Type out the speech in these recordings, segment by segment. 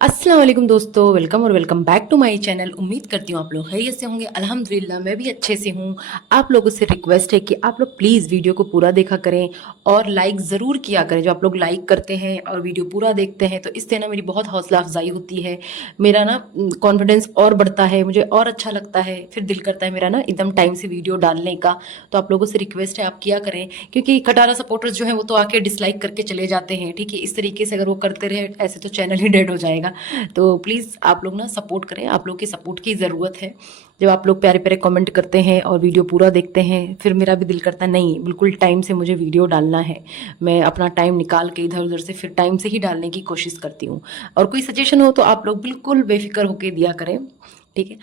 अस्सलाम वालेकुम दोस्तों, वेलकम और welcome back to my channel. उम्मीद करती हूँ आप लोग खैरियत से होंगे। अल्हम्दुलिल्लाह मैं भी अच्छे से हूँ। आप लोगों से रिक्वेस्ट है कि आप लोग प्लीज़ वीडियो को पूरा देखा करें और लाइक ज़रूर किया करें। जो आप लोग लाइक करते हैं और वीडियो पूरा देखते हैं तो इससे ना मेरी बहुत हौसला अफजाई होती है, मेरा ना कॉन्फिडेंस और बढ़ता है, मुझे और अच्छा लगता है, फिर दिल करता है मेरा ना एकदम टाइम से वीडियो डालने का। तो आप लोगों से रिक्वेस्ट है आप किया करें, क्योंकि खटारा सपोर्टर्स जो हैं वो तो आके डिसलाइक करके चले जाते हैं। ठीक है, इस तरीके से अगर वो करते रहे ऐसे तो चैनल ही डेड हो जाएगा। तो प्लीज़ आप लोग ना सपोर्ट करें, आप लोग की सपोर्ट की ज़रूरत है। जब आप लोग प्यारे प्यारे कमेंट करते हैं और वीडियो पूरा देखते हैं फिर मेरा भी दिल करता है नहीं बिल्कुल टाइम से मुझे वीडियो डालना है। मैं अपना टाइम निकाल के इधर उधर से फिर टाइम से ही डालने की कोशिश करती हूँ। और कोई सजेशन हो तो आप लोग बिल्कुल बेफिक्र होकर दिया करें। ठीक है,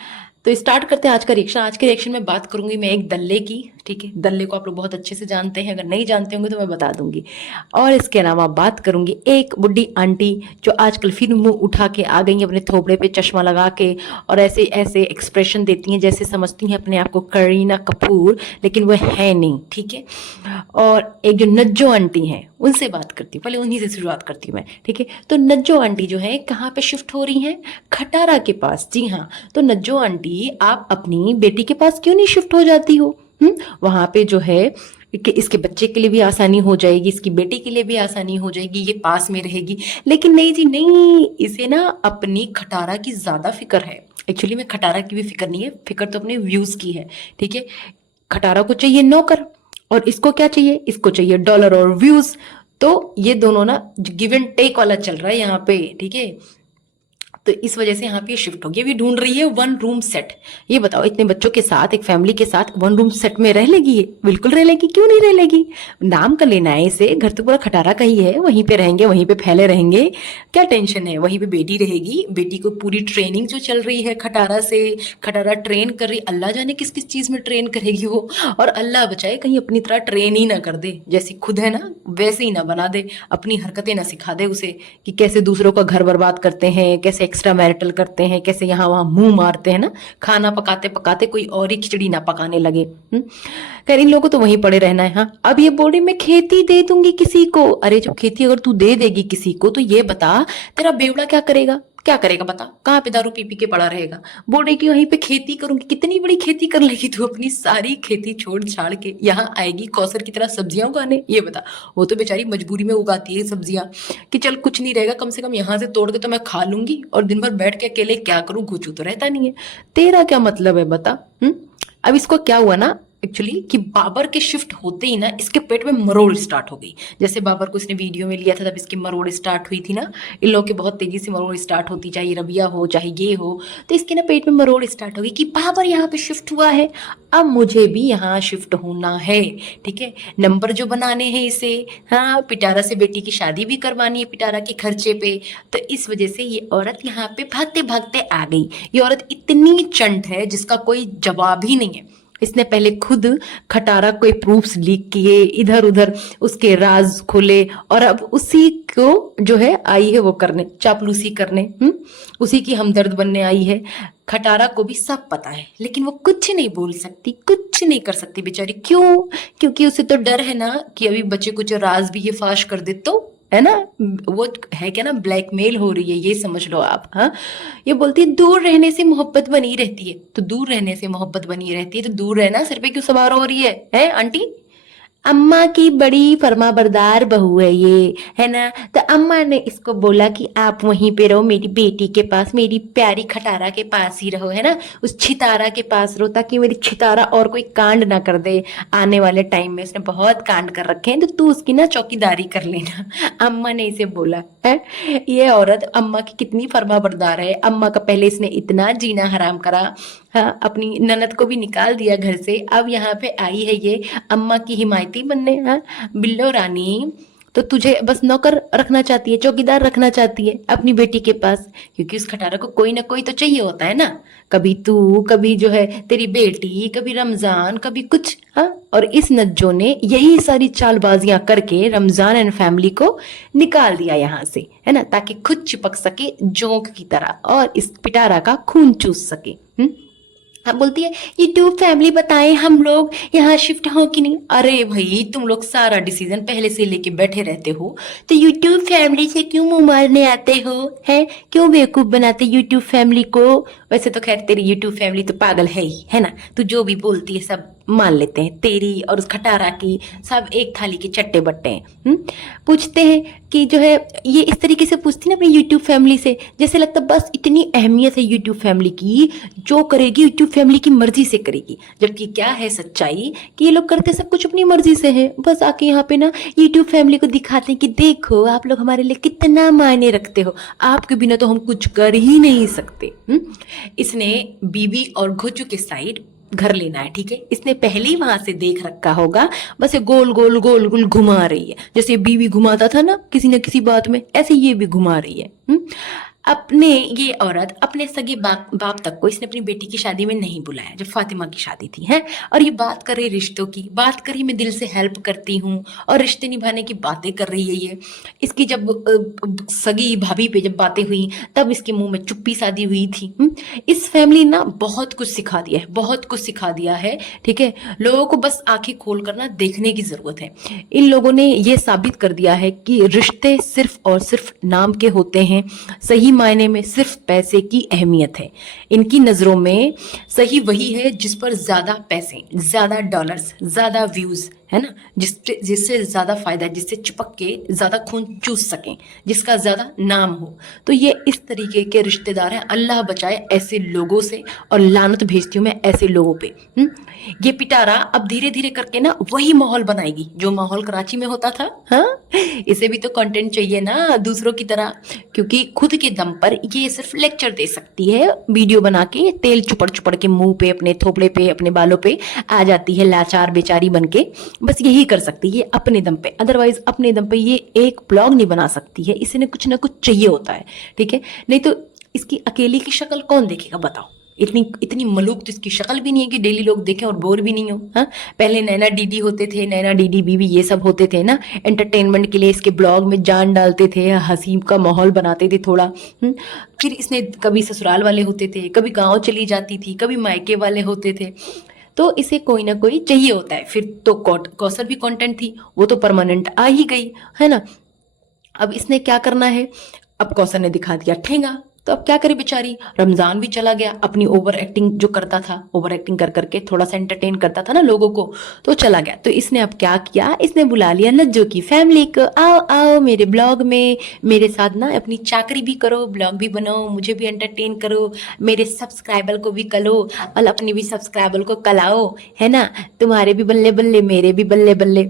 तो स्टार्ट करते हैं आज का रिएक्शन। आज के रिएक्शन में बात करूंगी मैं एक दल्ले की। ठीक है, दल्ले को आप लोग बहुत अच्छे से जानते हैं, अगर नहीं जानते होंगे तो मैं बता दूंगी। और इसके अलावा बात करूंगी एक बुढ़ी आंटी जो आजकल फिर मुंह उठा के आ गई हैं अपने थोबड़े पे चश्मा लगा के, और ऐसे ऐसे एक्सप्रेशन देती हैं जैसे समझती हैं अपने आप को करीना कपूर, लेकिन वह है नहीं। ठीक है, और एक जो नज्जो आंटी हैं उनसे बात करती हूँ, पहले उन्हीं से शुरुआत करती हूँ मैं। ठीक है, तो नज्जो आंटी जो है कहाँ पे शिफ्ट हो रही हैं? खटारा के पास। जी हाँ, तो नज्जो आंटी आप अपनी बेटी के पास क्यों नहीं शिफ्ट हो जाती हो? वहां पे जो है कि इसके बच्चे के लिए भी आसानी हो जाएगी, इसकी बेटी के लिए भी आसानी हो जाएगी, ये पास में रहेगी। लेकिन नहीं जी नहीं, इसे ना अपनी खटारा की ज्यादा फिक्र है। एक्चुअली में खटारा की भी फिक्र नहीं है, फिक्र तो अपने व्यूज की है। ठीक है, खटारा को चाहिए नौकर और इसको क्या चाहिए? इसको चाहिए डॉलर और व्यूज। तो ये दोनों ना गिव एंड टेक वाला चल रहा है यहाँ पे। ठीक है, तो इस वजह से यहाँ पे शिफ्ट होगी। अभी ढूंढ रही है वन रूम सेट। ये बताओ इतने बच्चों के साथ एक फैमिली के साथ वन रूम सेट में रह लेगी? ये बिल्कुल रह लेगी, क्यों नहीं रह लेगी? नाम का लेना है इसे, घर तो पूरा खटारा का ही है, वहीं पे रहेंगे, वहीं पे फैले रहेंगे, क्या टेंशन है? वहीं पे बेटी रहेगी, बेटी को पूरी ट्रेनिंग जो चल रही है खटारा से, खटारा ट्रेन कर रही, अल्लाह जाने किस किस चीज में ट्रेन करेगी वो। और अल्लाह बचाए कहीं अपनी तरह ट्रेन ही ना कर दे, जैसी खुद है ना वैसे ही ना बना दे, अपनी हरकतें ना सिखा दे उसे कि कैसे दूसरों का घर बर्बाद करते हैं, कैसे एक्स्ट्रा मैरिटल करते हैं, कैसे यहाँ वहां मुंह मारते हैं ना, खाना पकाते पकाते कोई और ही खिचड़ी ना पकाने लगे। खैर इन लोगों को तो वहीं पड़े रहना है। हाँ, अब ये बोल रही मैं खेती दे दूंगी किसी को। अरे जब खेती अगर तू दे देगी किसी को तो ये बता तेरा बेवड़ा क्या करेगा? क्या करेगा बता? कहाँ पे दारू पी पी के पड़ा रहेगा? बोल रही कि वहीं पे खेती करूंगी। कितनी बड़ी खेती कर लेगी तू? अपनी सारी खेती छोड़ छाड़ के यहाँ आएगी कौसर की तरह सब्जियां उगाने? ये बता। वो तो बेचारी मजबूरी में उगाती है सब्जियां कि चल कुछ नहीं रहेगा, कम से कम यहाँ से तोड़ के तो मैं खा लूंगी, और दिन भर बैठ के अकेले क्या करूं, घुचू तो रहता नहीं है। तेरा क्या मतलब है बता? अब इसको क्या हुआ ना एक्चुअली कि बाबर के शिफ्ट होते ही ना इसके पेट में मरोड़ स्टार्ट हो गई। जैसे बाबर को इसने वीडियो में लिया था तब इसकी मरोड़ स्टार्ट हुई थी ना, इन लोगों की बहुत तेजी से मरोड़ स्टार्ट होती, चाहे रबिया हो चाहे ये हो। तो इसके ना पेट में मरोड़ स्टार्ट हो गई कि बाबर यहाँ पे शिफ्ट हुआ है, अब मुझे भी यहाँ शिफ्ट होना है। ठीक है, नंबर जो बनाने हैं इसे, हाँ पिटारा से बेटी की शादी भी करवानी है पिटारा के खर्चे पे। तो इस वजह से ये औरत यहाँ पे भागते भागते आ गई। ये औरत इतनी चंट है जिसका कोई जवाब ही नहीं है। इसने पहले खुद खटारा कोई प्रूफ्स लीक किए, इधर उधर उसके राज खोले, और अब उसी को जो है आई है वो करने, चापलूसी करने। उसी की हमदर्द बनने आई है। खटारा को भी सब पता है लेकिन वो कुछ नहीं बोल सकती, कुछ नहीं कर सकती बेचारी। क्यों? क्योंकि उसे तो डर है ना कि अभी बच्चे कुछ राज भी ये फाश कर दे तो, है ना, वो है क्या ना, ब्लैकमेल हो रही है, ये समझ लो आप। हाँ, ये बोलती है दूर रहने से मोहब्बत बनी रहती है। तो दूर रहने से मोहब्बत बनी रहती है तो दूर रहना सिर पे क्यों सवार हो रही है आंटी? अम्मा की बड़ी फर्माबरदार बहू है ये, है ना। तो अम्मा ने इसको बोला कि आप वहीं पे रहो, मेरी बेटी के पास, मेरी प्यारी खटारा के पास ही रहो, है ना, उस छितारा के पास रहो, ताकि मेरी छितारा और कोई कांड ना कर दे आने वाले टाइम में। उसने बहुत कांड कर रखे हैं तो तू उसकी ना चौकीदारी कर लेना। अम्मा ने इसे बोला है। ये औरत अम्मा की कितनी फर्माबरदार है। अम्मा का पहले इसने इतना जीना हराम करा, हाँ, अपनी ननद को भी निकाल दिया घर से, अब यहाँ पे आई है ये अम्मा की हिमायती बनने। हाँ, बिल्लो रानी, तो तुझे बस नौकर रखना चाहती है, चौकीदार रखना चाहती है अपनी बेटी के पास, क्योंकि उस खटारा को कोई ना कोई तो चाहिए होता है ना। कभी तू, कभी जो है तेरी बेटी, कभी रमजान, कभी कुछ। हाँ, और इस नज्जो ने यही सारी चालबाजियां करके रमजान एंड फैमिली को निकाल दिया यहाँ से, है ना, ताकि खुद चिपक सके जोंक की तरह और इस पिटारा का खून चूस सके। अब बोलती है यूट्यूब फैमिली बताएं हम लोग यहाँ शिफ्ट हो कि नहीं। अरे भाई तुम लोग सारा डिसीजन पहले से लेके बैठे रहते हो, तो यूट्यूब फैमिली से क्यों मुंह मारने आते हो, है क्यों बेवकूफ बनाते यूट्यूब फैमिली को। वैसे तो खैर तेरी यूट्यूब फैमिली तो पागल है ही, है ना, तू जो भी बोलती है सब मान लेते हैं, तेरी और उस खटारा की सब एक थाली के चट्टे बट्टे हैं। पूछते हैं कि जो है ये इस तरीके से पूछती ना अपनी यूट्यूब फैमिली से, जैसे लगता बस इतनी अहमियत है यूट्यूब फैमिली की, जो करेगी यूट्यूब फैमिली की मर्जी से करेगी। जबकि क्या है सच्चाई कि ये लोग करते सब कुछ अपनी मर्जी से है, बस आके यहाँ पे ना यूट्यूब फैमिली को दिखाते हैं कि देखो आप लोग हमारे लिए कितना मायने रखते हो, आपके बिना तो हम कुछ कर ही नहीं सकते। इसने बीबी और घोचू के साइड घर लेना है, ठीक है, इसने पहले ही वहां से देख रखा होगा, बस ये गोल गोल गोल गोल घुमा रही है, जैसे बीवी घुमाता था ना किसी न किसी बात में, ऐसे ये भी घुमा रही है। अपने ये औरत अपने सगे बाप तक को इसने अपनी बेटी की शादी में नहीं बुलाया, जब फातिमा की शादी थी, है। और ये बात कर रही रिश्तों की, बात कर रही मैं दिल से हेल्प करती हूँ और रिश्ते निभाने की बातें कर रही है ये। इसकी जब सगी भाभी पे जब बातें हुई तब इसके मुंह में चुप्पी साधी हुई थी। इस फैमिली ना बहुत कुछ सिखा दिया है, बहुत कुछ सिखा दिया है, ठीक है। लोगों को बस आंखें खोल कर ना देखने की जरूरत है। इन लोगों ने ये साबित कर दिया है कि रिश्ते सिर्फ और सिर्फ नाम के होते हैं, सही मायने में सिर्फ पैसे की अहमियत है। इनकी नजरों में सही वही है जिस पर ज्यादा पैसे, ज्यादा डॉलर्स, ज्यादा व्यूज, है ना, जिससे ज्यादा फायदा, जिससे चिपक के ज्यादा खून चूस सकें, जिसका ज्यादा नाम हो। तो ये इस तरीके के रिश्तेदार हैं, अल्लाह बचाए ऐसे लोगों से, और लानत भेजती हूँ मैं ऐसे लोगों पे। ये पिटारा अब धीरे धीरे करके ना वही माहौल बनाएगी जो माहौल कराची में होता था। हाँ, इसे भी तो कंटेंट चाहिए ना दूसरों की तरह, क्योंकि खुद के दम पर ये सिर्फ लेक्चर दे सकती है, वीडियो बना के तेल चुपड़ चुपड़ के मुंह पे, अपने थोपड़े पे, अपने बालों पे आ जाती है लाचार बेचारी बन के। बस यही कर सकती है अपने दम पे, अदरवाइज अपने दम पे ये एक ब्लॉग नहीं बना सकती है, इसे ना कुछ चाहिए होता है, ठीक है। नहीं तो इसकी अकेली की शक्ल कौन देखेगा बताओ। इतनी इतनी मलूक तो इसकी शक्ल भी नहीं है कि डेली लोग देखें और बोर भी नहीं हो। हाँ, पहले नैना डीडी होते थे, नैना डीडी बीवी ये सब होते थे ना, एंटरटेनमेंट के लिए इसके ब्लॉग में जान डालते थे, हंसी का माहौल बनाते थे थोड़ा। फिर इसने कभी ससुराल वाले होते थे, कभी गाँव चली जाती थी, कभी मायके वाले होते थे, तो इसे कोई ना कोई चाहिए होता है। फिर तो कौसर भी कंटेंट थी, वो तो परमानेंट आ ही गई, है ना। अब इसने क्या करना है, अब कौसर ने दिखा दिया ठेंगा, तो अब क्या करे बेचारी। रमजान भी चला गया, अपनी ओवर एक्टिंग जो करता था, ओवर एक्टिंग कर करके थोड़ा सा एंटरटेन करता था ना लोगों को, तो चला गया। तो इसने अब क्या किया, इसने बुला लिया नज्जो की फैमिली को, आओ आओ मेरे ब्लॉग में, मेरे साथ ना अपनी चाकरी भी करो, ब्लॉग भी बनाओ, मुझे भी एंटरटेन करो, मेरे सब्सक्राइबर को भी कलो और अपने भी सब्सक्राइबर को कलाओ, है ना, तुम्हारे भी बल्ले बल्ले मेरे भी बल्ले बल्ले।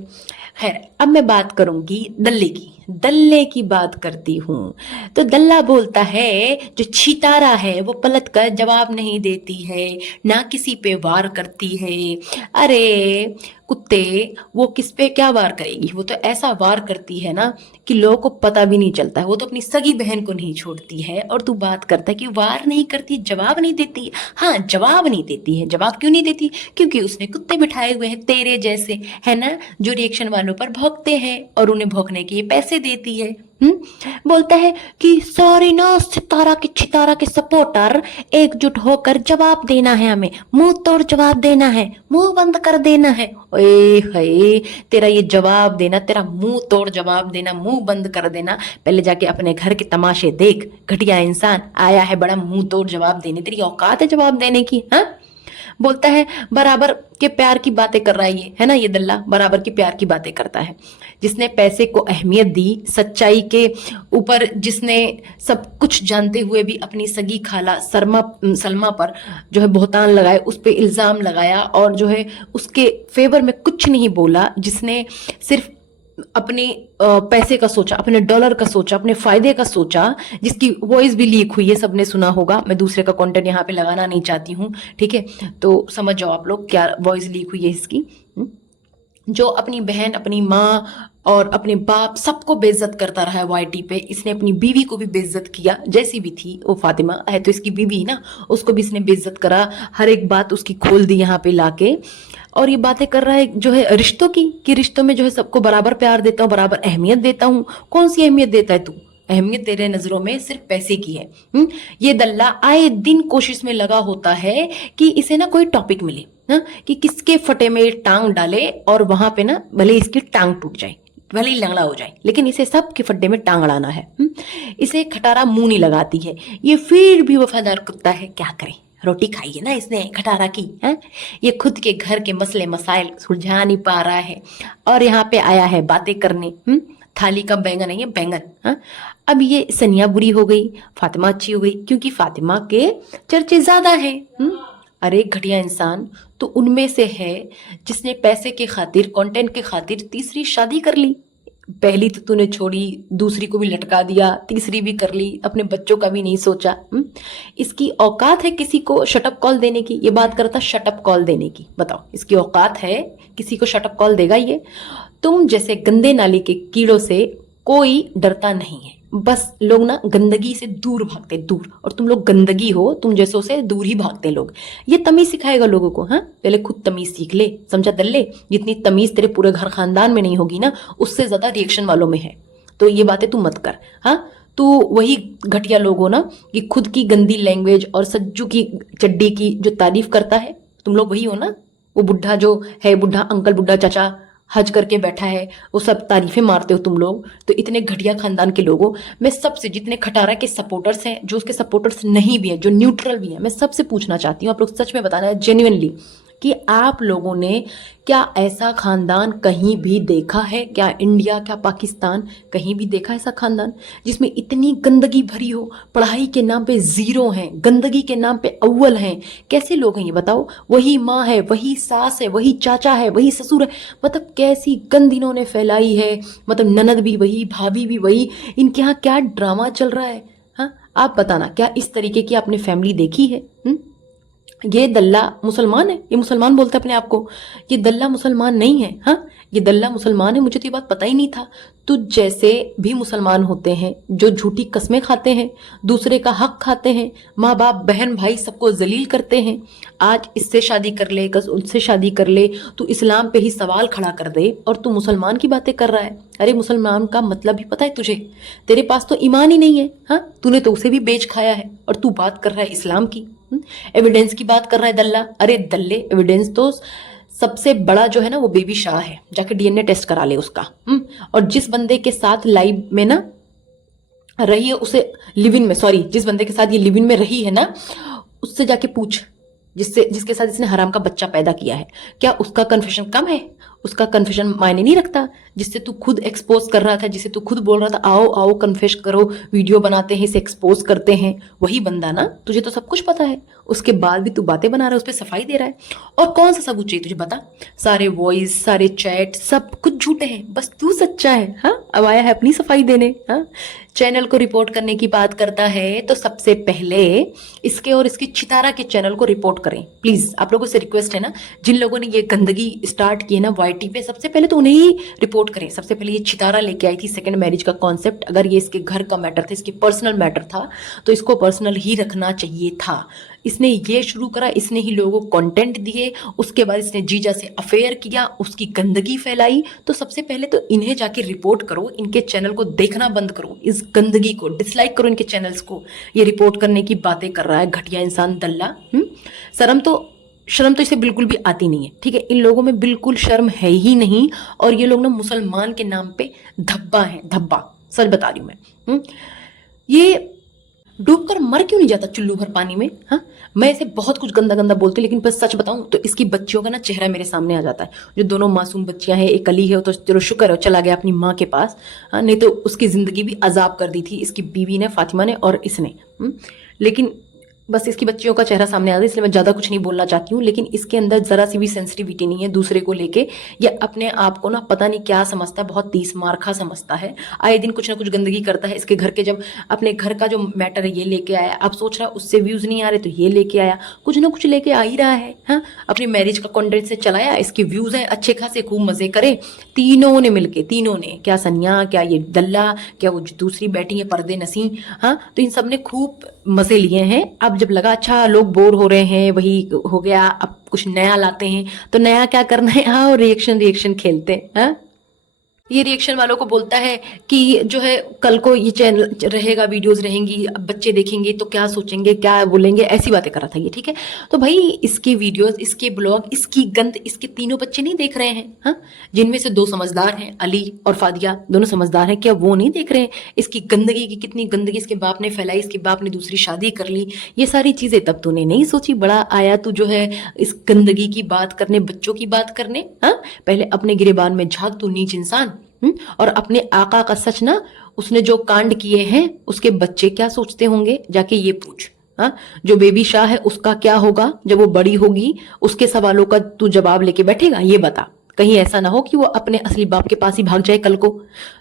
खैर, अब मैं बात करूंगी दल्ले की बात करती हूँ। तो दल्ला बोलता है जो छितारा है वो पलट कर जवाब नहीं देती है, ना किसी पे वार करती है। अरे कुत्ते, वो किस पे क्या वार करेगी, वो तो ऐसा वार करती है ना कि लोगों को पता भी नहीं चलता है। वो तो अपनी सगी बहन को नहीं छोड़ती है, और तू बात करता है कि वार नहीं करती, जवाब नहीं देती। हाँ, जवाब नहीं देती है। जवाब क्यों नहीं देती, क्योंकि उसने कुत्ते बिठाए हुए हैं तेरे जैसे, है ना, जो रिएक्शन वालों पर भौंकते हैं और उन्हें भौंकने के पैसे देती है। बोलता है कि सॉरी ना सितारा के सपोर्टर, एकजुट होकर जवाब देना है, हमें मुंह तोड़ जवाब देना है, मुंह बंद कर देना है। ओए हाय, तेरा ये जवाब देना, तेरा मुंह तोड़ जवाब देना, मुंह बंद कर देना, पहले जाके अपने घर के तमाशे देख। घटिया इंसान आया है बड़ा मुंह तोड़ जवाब देने, तेरी औकात है जवाब देने की। हाँ, बोलता है बराबर के प्यार की बातें कर रहा है ये, है ना, ये दल्ला बराबर के प्यार की बातें करता है। जिसने पैसे को अहमियत दी, सच्चाई के ऊपर जिसने सब कुछ जानते हुए भी अपनी सगी खाला सलमा पर जो है बहुतान लगाए, उस पर इल्जाम लगाया और जो है उसके फेवर में कुछ नहीं बोला, जिसने सिर्फ अपने पैसे का सोचा, अपने डॉलर का सोचा, अपने फायदे का सोचा, जिसकी वॉइस भी लीक हुई है, सबने सुना होगा। मैं दूसरे का कंटेंट यहाँ पे लगाना नहीं चाहती हूँ, ठीक है, तो समझ जाओ आप लोग क्या वॉइस लीक हुई है इसकी। जो अपनी बहन, अपनी माँ और अपने बाप सबको बेइज्जत करता रहा है वाईटी पे, इसने अपनी बीवी को भी बेइज्जत किया, जैसी भी थी वो फातिमा है तो इसकी बीवी ना, उसको भी इसने बेइज्जत करा, हर एक बात उसकी खोल दी यहाँ पे लाके। और ये बातें कर रहा है जो है रिश्तों की, कि रिश्तों में जो है सबको बराबर प्यार देता हूँ, बराबर अहमियत देता हूँ। कौन सी अहमियत देता है तू, अहमियत तेरे नजरों में सिर्फ पैसे की है। ये दल्ला आए दिन कोशिश में लगा होता है कि इसे ना कोई टॉपिक मिले, कि किसके फटे में टांग डाले और वहां पे ना भले इसकी टांग टूट जाए, भले ही लंगड़ा हो जाए, लेकिन इसे सबके फड्डे में टांग अड़ाना है। इसे खटारा मुंह नहीं लगाती है, ये फिर भी वफादार कुत्ता है, क्या करे, रोटी खाई है ना इसने खटारा की है। ये खुद के घर के मसले मसाइल सुलझा नहीं पा रहा है और यहाँ पे आया है बातें करने। थाली का बैंगन है ये बैंगन। हाँ, अब ये सनिया बुरी हो गई, फातिमा अच्छी हो गई, क्योंकि फातिमा के चर्चे ज्यादा हैं। अरे घटिया इंसान तो उनमें से है जिसने पैसे के खातिर, कंटेंट के खातिर तीसरी शादी कर ली। पहली तो तूने छोड़ी, दूसरी को भी लटका दिया, तीसरी भी कर ली, अपने बच्चों का भी नहीं सोचा। इसकी औकात है किसी को शटअप कॉल देने की? ये बात करता शटअप कॉल देने की, बताओ इसकी औकात है किसी को शटअप कॉल देगा ये? तुम जैसे गंदे नाली के कीड़ों से कोई डरता नहीं है, बस लोग ना गंदगी से दूर भागते, दूर। और तुम लोग गंदगी हो, तुम जैसों से दूर ही भागते लोग। ये तमीज सिखाएगा लोगों को। हाँ, पहले खुद तमीज सीख ले, समझा दल्ले? जितनी तमीज तेरे पूरे घर खानदान में नहीं होगी ना, उससे ज्यादा रिएक्शन वालों में है। तो ये बातें तू मत कर। हाँ, तो वही घटिया लोग हो ना कि खुद की गंदी लैंग्वेज और सज्जू की चड्डी की जो तारीफ करता है, तुम लोग वही हो ना। वो बुढ़ा जो है, बुढ़ा अंकल, बुढ़ा चाचा हज करके बैठा है, वो सब तारीफें मारते हो तुम लोग। तो इतने घटिया खानदान के लोगों, मैं सबसे, जितने खटारा के सपोर्टर्स हैं, जो उसके सपोर्टर्स नहीं भी हैं, जो न्यूट्रल भी हैं, मैं सबसे पूछना चाहती हूँ, आप लोग सच में बताना है जेन्युइनली, कि आप लोगों ने क्या ऐसा खानदान कहीं भी देखा है? क्या इंडिया, क्या पाकिस्तान, कहीं भी देखा ऐसा खानदान जिसमें इतनी गंदगी भरी हो? पढ़ाई के नाम पे जीरो हैं, गंदगी के नाम पे अव्वल हैं। कैसे लोग हैं ये बताओ? वही माँ है, वही सास है, वही चाचा है, वही ससुर है, मतलब कैसी गंद इन्होंने फैलाई है। मतलब ननद भी वही, भाभी भी वही, इनके यहाँ क्या ड्रामा चल रहा है? हाँ, आप बताना, क्या इस तरीके की आपने फैमिली देखी है? ये दल्ला मुसलमान है, ये मुसलमान बोलता है अपने आप को, ये दल्ला मुसलमान नहीं है। हाँ, ये दल्ला मुसलमान है, मुझे तो ये बात पता ही नहीं था। तो जैसे भी मुसलमान होते हैं जो झूठी कस्में खाते हैं, दूसरे का हक खाते हैं, माँ बाप बहन भाई सबको जलील करते हैं, आज इससे शादी कर ले, कल उससे शादी कर ले, तो इस्लाम पे ही सवाल खड़ा कर दे और तू मुसलमान की बातें कर रहा है। अरे मुसलमान का मतलब भी पता है तुझे? तेरे पास तो ईमान ही नहीं है। हाँ, तूने तो उसे भी बेच खाया है और तू बात कर रहा है इस्लाम की, एविडेंस की बात कर रहा है दल्ला। अरे दल्ले, एविडेंस तो सबसे बड़ा जो है ना वो बेबी शाह है, जाके डीएनए टेस्ट करा ले उसका। और जिस बंदे के साथ लाइव में ना रही है, उसे लिव इन में, सॉरी, जिस बंदे के साथ ये लिव इन में रही है ना, उससे जाके पूछ, जिसके साथ इसने हराम का बच्चा पैदा किया है, क्या उसका कन्फेशन कम है? उसका कन्फेशन मायने नहीं रखता? जिससे तू खुद एक्सपोज कर रहा था, जिसे तू खुद बोल रहा था आओ आओ कन्फेस करो, वीडियो बनाते हैं, इसे एक्सपोज करते हैं, वही बंदा ना। तुझे तो सब कुछ पता है, उसके बाद भी तू बातें बना रहा है, उस पर सफाई दे रहा है। और कौन सा सबूत चाहिए तुझे बता? सारे वॉइस, सारे चैट, सब कुछ झूठे हैं, बस तू सच्चा है। हाँ, अब आया है अपनी सफाई देने। हाँ, चैनल को रिपोर्ट करने की बात करता है तो सबसे पहले इसके और इसकी चितारा के चैनल को रिपोर्ट करें प्लीज। आप लोगों से रिक्वेस्ट है ना, जिन लोगों ने ये गंदगी स्टार्ट की है ना वाईटी पे, सबसे पहले तो उन्हें ही रिपोर्ट करें। सबसे पहले ये चितारा लेके आई थी सेकंड मैरिज का कॉन्सेप्ट। अगर ये इसके घर का मैटर था, इसकी पर्सनल मैटर था, तो इसको पर्सनल ही रखना चाहिए था। इसने ये शुरू करा, इसने ही लोगों को कंटेंट दिए, उसके बाद इसने जीजा से अफेयर किया, उसकी गंदगी फैलाई। तो सबसे पहले तो इन्हें जाके रिपोर्ट करो, इनके चैनल को देखना बंद करो, इस गंदगी को डिसलाइक करो, इनके चैनल्स को। ये रिपोर्ट करने की बातें कर रहा है घटिया इंसान दल्ला। शर्म तो इसे बिल्कुल भी आती नहीं है, ठीक है? इन लोगों में बिल्कुल शर्म है ही नहीं। और ये लोग ना मुसलमान के नाम पे धब्बा है, धब्बा, सच बता रही हूं मैं। ये डूब कर मर क्यों नहीं जाता चुल्लू भर पानी में? हाँ, मैं इसे बहुत कुछ गंदा गंदा बोलती हूँ, लेकिन बस सच बताऊं तो इसकी बच्चियों का ना चेहरा मेरे सामने आ जाता है। जो दोनों मासूम बच्चियां हैं, एक अली है, तो चलो शुक्र है चला गया अपनी माँ के पास। हाँ, नहीं तो उसकी जिंदगी भी अजाब कर दी थी इसकी बीवी ने, फातिमा ने और इसने। लेकिन बस इसकी बच्चियों का चेहरा सामने आ रहा है, इसलिए मैं ज़्यादा कुछ नहीं बोलना चाहती हूँ। लेकिन इसके अंदर ज़रा सी भी सेंसिटिविटी नहीं है दूसरे को लेके। ये अपने आप को ना पता नहीं क्या समझता है, बहुत तीस मारखा समझता है। आए दिन कुछ ना कुछ गंदगी करता है। इसके घर के, जब अपने घर का जो मैटर है ये लेके आया, अब सोच रहा है उससे व्यूज़ नहीं आ रहे तो ये लेके आया, कुछ ना कुछ लेके आ ही रहा है। हाँ, अपनी मैरिज का कॉन्टेंट से चलाया, इसके व्यूज़ हैं अच्छे खासे, खूब मज़े करे तीनों ने मिलके, तीनों ने, क्या सनिया, क्या ये दल्ला, क्या वो दूसरी बैठी है पर्दे नसी। हाँ, तो इन सब ने खूब मज़े लिए हैं। अब जब लगा अच्छा लोग बोर हो रहे हैं, वही हो गया, अब कुछ नया लाते हैं, तो नया क्या करना है, हाँ, रिएक्शन खेलते हैं। हाँ, ये रिएक्शन वालों को बोलता है कि जो है कल को ये चैनल रहेगा, वीडियोस रहेंगी, अब बच्चे देखेंगे तो क्या सोचेंगे, क्या बोलेंगे, ऐसी बातें कर रहा था ये, ठीक है। तो भाई इसके वीडियोस, इसके ब्लॉग, इसकी गंद इसके तीनों बच्चे नहीं देख रहे हैं? हाँ, जिनमें से 2 समझदार हैं, अली और फादिया, दोनों समझदार हैं, क्या वो नहीं देख रहे हैं इसकी गंदगी की? कितनी गंदगी इसके बाप ने फैलाई, इसके बाप ने दूसरी शादी कर ली, ये सारी चीजें तब तूने नहीं सोची? बड़ा आया तू जो है इस गंदगी की बात करने, बच्चों की बात करने। हाँ, पहले अपने गिरेबान में झांक तू नीच इंसान। और अपने आका का सच ना, उसने जो कांड किए हैं उसके बच्चे क्या सोचते होंगे, जाके ये पूछ। हाँ, जो बेबी शाह है उसका क्या होगा जब वो बड़ी होगी? उसके सवालों का तू जवाब लेके बैठेगा? ये बता, कहीं ऐसा ना हो कि वो अपने असली बाप के पास ही भाग जाए कल को।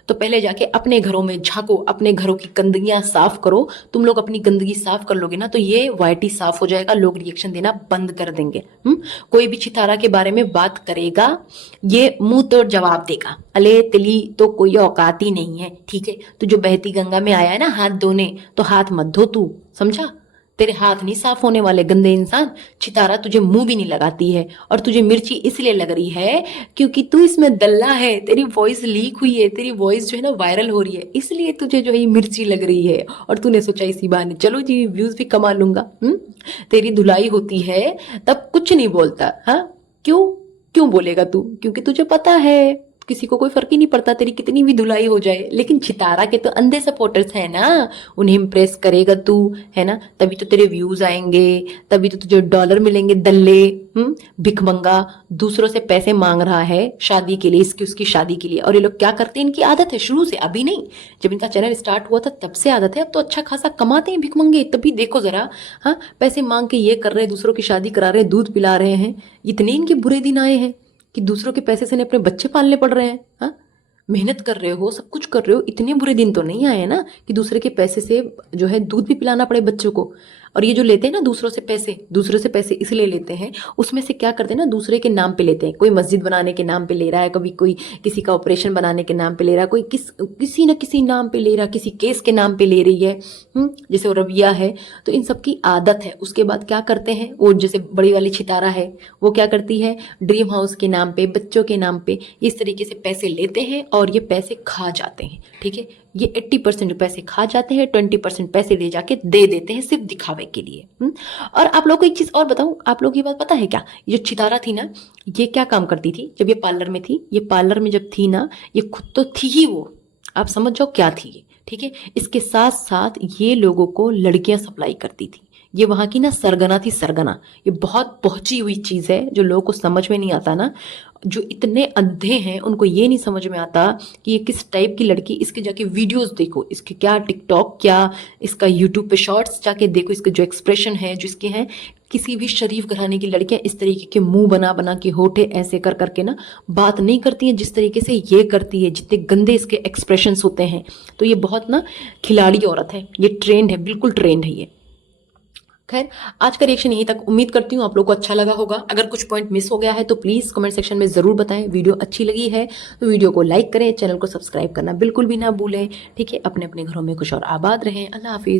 तो पहले जाके अपने घरों में झांको, अपने घरों की गंदगियां साफ करो। तुम लोग अपनी गंदगी साफ कर लोगे ना तो ये वाईटी साफ हो जाएगा, लोग रिएक्शन देना बंद कर देंगे। कोई भी चितारा के बारे में बात करेगा, ये मुंह तोड़ जवाब देगा, अले तिली तो कोई औकात ही नहीं है, ठीक है। तो जो बहती गंगा में आया है ना हाथ धोने, तो हाथ मत धो तू, समझा? तेरे हाथ नहीं साफ होने वाले, गंदे इंसान। चितारा तुझे मुंह भी नहीं लगाती है, और तुझे मिर्ची इसलिए लग रही है क्योंकि तू इसमें दल्ला है, तेरी वॉइस लीक हुई है, तेरी वॉइस जो है ना वायरल हो रही है, इसलिए तुझे जो है ये मिर्ची लग रही है। और तूने सोचा इसी बहाने चलो जी व्यूज भी कमा लूंगा। तेरी धुलाई होती है तब कुछ नहीं बोलता। हाँ, क्यों क्यों बोलेगा तू? क्योंकि तुझे पता है किसी को कोई फर्क ही नहीं पड़ता तेरी कितनी भी धुलाई हो जाए। लेकिन चितारा के तो अंधे सपोर्टर्स है ना, उन्हें इम्प्रेस करेगा तू, है ना, तभी तो तेरे व्यूज आएंगे, तभी तो तुझे डॉलर मिलेंगे। दल्ले, भिखमंगा, दूसरों से पैसे मांग रहा है शादी के लिए, इसकी उसकी शादी के लिए। और ये लोग क्या करते हैं, इनकी आदत है शुरू से, अभी नहीं, जब इनका चैनल स्टार्ट हुआ था तब से आदत है। अब तो अच्छा खासा कमाते हैं भिखमंगे, तभी देखो जरा। हाँ, पैसे मांग के ये कर रहे हैं, दूसरों की शादी करा रहे हैं, दूध पिला रहे हैं। इतने इनके बुरे दिन आए हैं कि दूसरों के पैसे से अपने बच्चे पालने पड़ रहे हैं। हाँ, मेहनत कर रहे हो, सब कुछ कर रहे हो, इतने बुरे दिन तो नहीं आए ना कि दूसरे के पैसे से जो है दूध भी पिलाना पड़े बच्चों को। और ये जो लेते हैं ना दूसरों से पैसे इसलिए लेते हैं, उसमें से क्या करते हैं ना, दूसरे के नाम पे लेते हैं। कोई मस्जिद बनाने के नाम पे ले रहा है, कभी कोई किसी का ऑपरेशन बनाने के नाम पे ले रहा है, कोई किसी न किसी नाम पे ले रहा है, किसी केस के नाम पे ले रही है। जैसे वो रबिया है, तो इन सबकी आदत है। उसके बाद क्या करते हैं वो, जैसे बड़ी वाली छितारा है, वो क्या करती है, ड्रीम हाउस के नाम पे, बच्चों के नाम पे इस तरीके से पैसे लेते हैं और ये पैसे खा जाते हैं। ठीक है, ये 80% पैसे खा जाते हैं, 20% पैसे ले जाके दे देते हैं सिर्फ दिखावे के लिए। और आप लोग को एक चीज और बताऊं, आप लोग ये बात पता है क्या, ये जो चितारा थी ना, ये क्या काम करती थी जब ये पार्लर में थी? ये पार्लर में जब थी ना, ये खुद तो थी ही वो, आप समझ जाओ क्या थी ये, ठीक है। इसके साथ साथ ये लोगों को लड़कियां सप्लाई करती थी। ये वहां की ना सरगना थी, सरगना। ये बहुत पहुंची हुई चीज है जो लोगों को समझ में नहीं आता ना। जो इतने अंधे हैं उनको ये नहीं समझ में आता कि ये किस टाइप की लड़की। इसके जाके वीडियोस देखो, इसके क्या टिकटॉक, क्या इसका यूट्यूब पे शॉर्ट्स जाके देखो, इसके जो एक्सप्रेशन है, जो इसके हैं। किसी भी शरीफ घराने की लड़कियां इस तरीके के मुंह बना बना के, होठे ऐसे कर करके ना बात नहीं करती हैं जिस तरीके से ये करती है, जितने गंदे इसके एक्सप्रेशंस होते हैं। तो ये बहुत ना खिलाड़ी औरत है, ये ट्रेंड है, बिल्कुल ट्रेंड है ये। खैर, आज का रिएक्शन यहीं तक। उम्मीद करती हूँ आप लोग को अच्छा लगा होगा। अगर कुछ पॉइंट मिस हो गया है तो प्लीज़ कमेंट सेक्शन में ज़रूर बताएं। वीडियो अच्छी लगी है तो वीडियो को लाइक करें, चैनल को सब्सक्राइब करना बिल्कुल भी ना भूलें। ठीक है, अपने अपने घरों में खुश और आबाद रहें। अल्लाह हाफिज़।